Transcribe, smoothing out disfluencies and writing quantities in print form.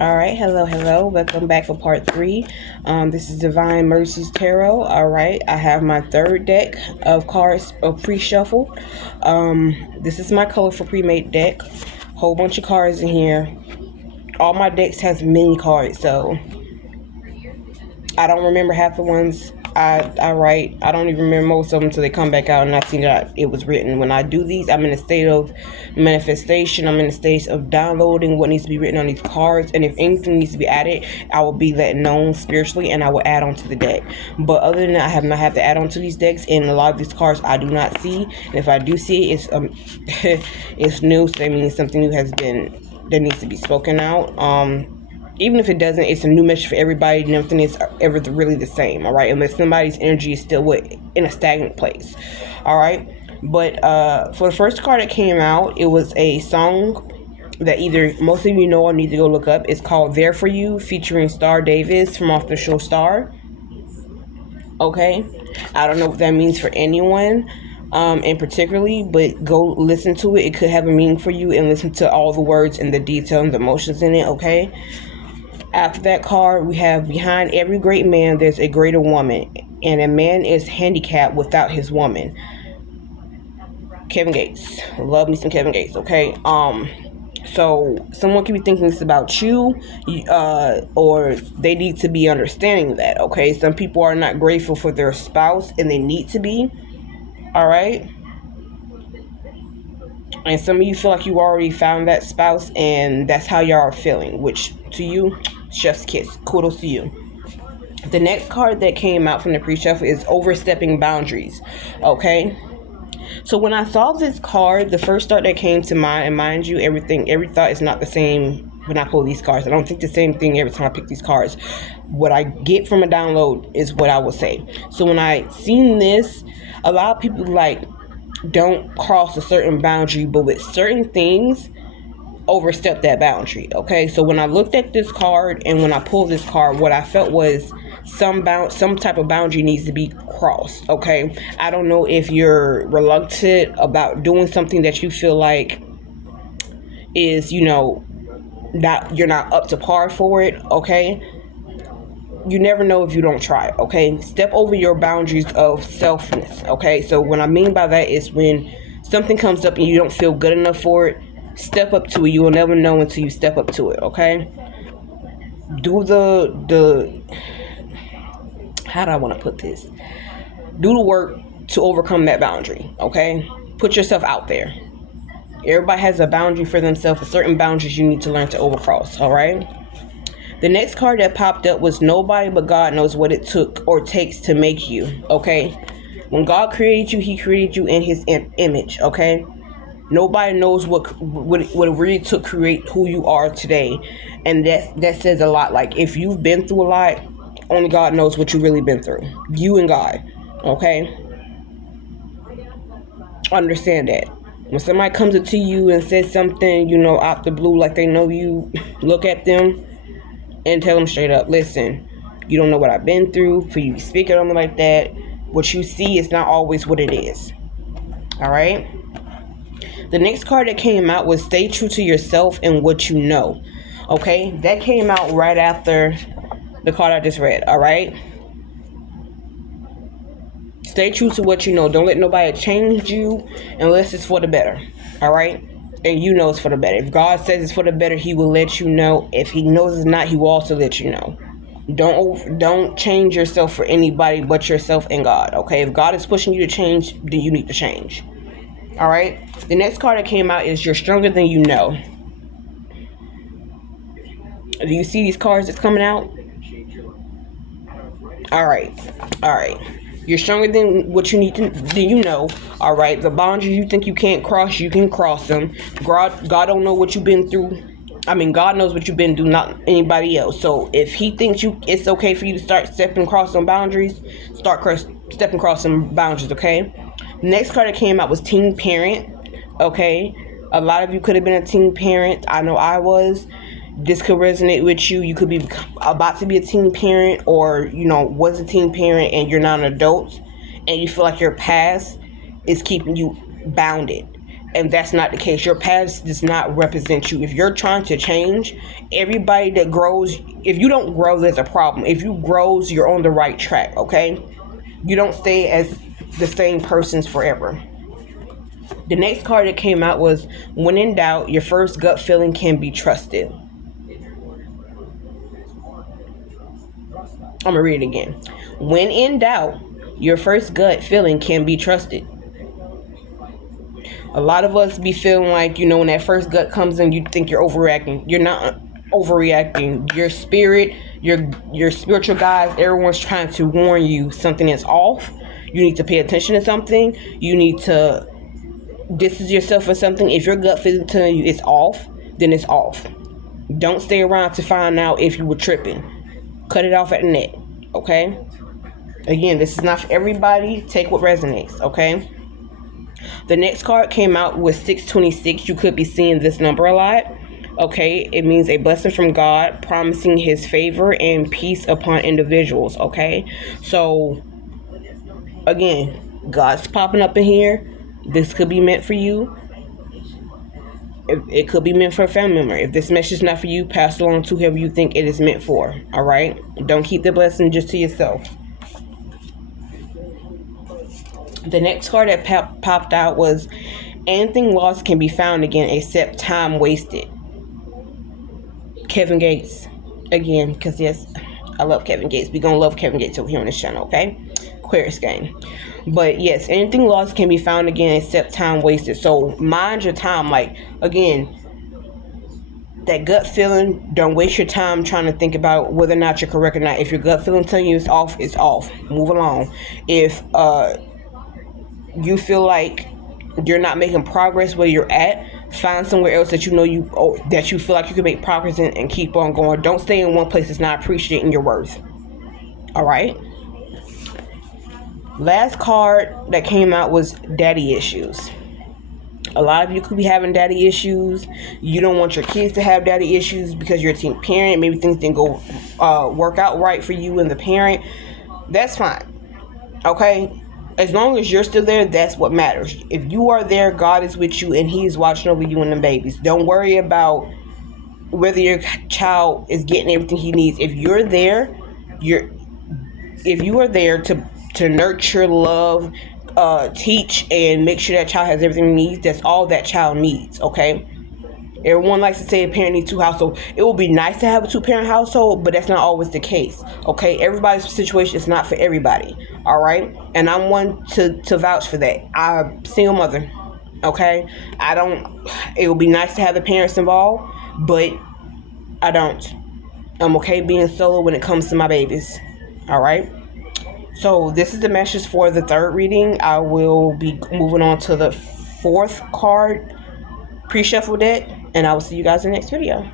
All right, hello. Welcome back for part three. This is Divine Mercies Tarot. All right, I have my third deck of cards of pre-shuffle. This is my colorful pre-made deck. Whole bunch of cards in here. All my decks has many cards, so I don't remember half the ones I write. I don't even remember most of them until they come back out and I see that it was written. When I do these, I'm in a state of manifestation. I'm in a state of downloading what needs to be written on these cards. And if anything needs to be added, I will be let known spiritually and I will add on to the deck. But other than that, I have not had to add on to these decks. And a lot of these cards I do not see. And if I do see it, it's new. So that means something new that needs to be spoken out. Even if it doesn't, it's a new message for everybody. Nothing is ever really the same, all right? Unless somebody's energy is still in a stagnant place, all right? But for the first card that came out, it was a song that either most of you know or need to go look up. It's called There For You, featuring Star Davis from off the show Star. Okay? I don't know what that means for anyone and particularly, but go listen to it. It could have a meaning for you, and listen to all the words and the detail and the emotions in it, okay? After that card, we have behind every great man, there's a greater woman. And a man is handicapped without his woman. Kevin Gates. Love me some Kevin Gates, okay? So someone could be thinking this about you, or they need to be understanding that, okay? Some people are not grateful for their spouse, and they need to be, all right? And some of you feel like you already found that spouse, and that's how y'all are feeling, which to you, chef's kiss. Kudos to you. The next card that came out from the pre-shuffle is Overstepping Boundaries. Okay? So when I saw this card, the first thought that came to mind, and mind you, every thought is not the same when I pull these cards. I don't think the same thing every time I pick these cards. What I get from a download is what I will say. So when I seen this, a lot of people don't cross a certain boundary, but with certain things, overstep that boundary. Okay, so when I looked at this card and when I pulled this card, what I felt was some type of boundary needs to be crossed. Okay, I don't know if you're reluctant about doing something that you feel like is, not, you're not up to par for it. Okay, you never know if you don't try. Okay, step over your boundaries of selfness. Okay, so what I mean by that is when something comes up and you don't feel good enough for it, step up to it. You will never know until you step up to it. Okay, do the how do I want to put this, do the work to overcome that boundary. Okay, put yourself out there. Everybody has a boundary for themselves, certain boundaries you need to learn to overcross. All right. The next card that popped up was Nobody But God Knows What It Took or Takes to Make You, okay? When God created you, He created you in His image, okay? Nobody knows what it really took to create who you are today. And that says a lot. Like, if you've been through a lot, only God knows what you've really been through. You and God, okay? Understand that. When somebody comes up to you and says something, out the blue, like they know you, look at them and tell them straight up, listen, you don't know what I've been through for you to speak on me like that. What you see is not always what it is. All right. The next card that came out was Stay True to Yourself and What You Know. Okay, that came out right after the card I just read. All right. Stay true to what you know. Don't let nobody change you unless it's for the better. All right. And you know it's for the better. If God says it's for the better, He will let you know. If He knows it's not, He will also let you know. Don't change yourself for anybody but yourself and God. Okay, if God is pushing you to change, then you need to change. All right. The next card that came out is You're Stronger Than You Know. Do you see these cards that's coming out? All right. You're stronger than what you need to, than you know. All right. The boundaries you think you can't cross, you can cross them. God don't know what you've been through. I mean, God knows what you've been through, not anybody else. So if He thinks it's okay for you to start stepping across some boundaries, stepping across some boundaries. Okay. The next card that came out was Teen Parent. Okay. A lot of you could have been a teen parent. I know I was. This could resonate with you. You could be about to be a teen parent, or was a teen parent and you're not an adult and you feel like your past is keeping you bounded. And that's not the case. Your past does not represent you. If you're trying to change, everybody that grows, if you don't grow, there's a problem. If you grows, you're on the right track, okay? You don't stay as the same persons forever. The next card that came out was, when in doubt, your first gut feeling can be trusted. I'm going to read it again. When in doubt, your first gut feeling can be trusted. A lot of us be feeling like, when that first gut comes in, you think you're overreacting. You're not overreacting. Your spirit, your spiritual guides, everyone's trying to warn you something is off. You need to pay attention to something. You need to distance yourself from something. If your gut feeling telling you it's off, then it's off. Don't stay around to find out if you were tripping. Cut it off at the net, okay? Again, this is not for everybody. Take what resonates, okay? The next card came out with 626. You could be seeing this number a lot, okay? It means a blessing from God, promising his favor and peace upon individuals, okay? So, again, God's popping up in here. This could be meant for you. It could be meant for a family member. If this message is not for you, pass it along to whoever you think it is meant for. All right? Don't keep the blessing just to yourself. The next card that popped out was, anything lost can be found again except time wasted. Kevin Gates. Again, because yes, I love Kevin Gates. We're going to love Kevin Gates over here on this channel, okay? Aquarius game. But yes, anything lost can be found again except time wasted. So mind your time. Like, again, that gut feeling, don't waste your time trying to think about whether or not you're correct or not. If your gut feeling telling you it's off, it's off. Move along. If you feel like you're not making progress where you're at, find somewhere else that that you feel like you can make progress in, and keep on going. Don't stay in one place that's not appreciating your worth. All right? Last card that came out was daddy issues. A lot of you could be having daddy issues. You don't want your kids to have daddy issues because you're a teen parent. Maybe things didn't go work out right for you and the parent. That's fine. Okay? As long as you're still there, that's what matters. If you are there, God is with you and he is watching over you and the babies. Don't worry about whether your child is getting everything he needs. If you're there, if you are there to nurture, love, teach, and make sure that child has everything he needs, that's all that child needs, okay? Everyone likes to say a parent needs two households. It would be nice to have a two-parent household, but that's not always the case, okay? Everybody's situation is not for everybody, all right? And I'm one to vouch for that. I'm a single mother, okay? It would be nice to have the parents involved, but I don't. I'm okay being solo when it comes to my babies, all right? So this is the message for the third reading. I will be moving on to the fourth card pre-shuffle deck, and I will see you guys in the next video.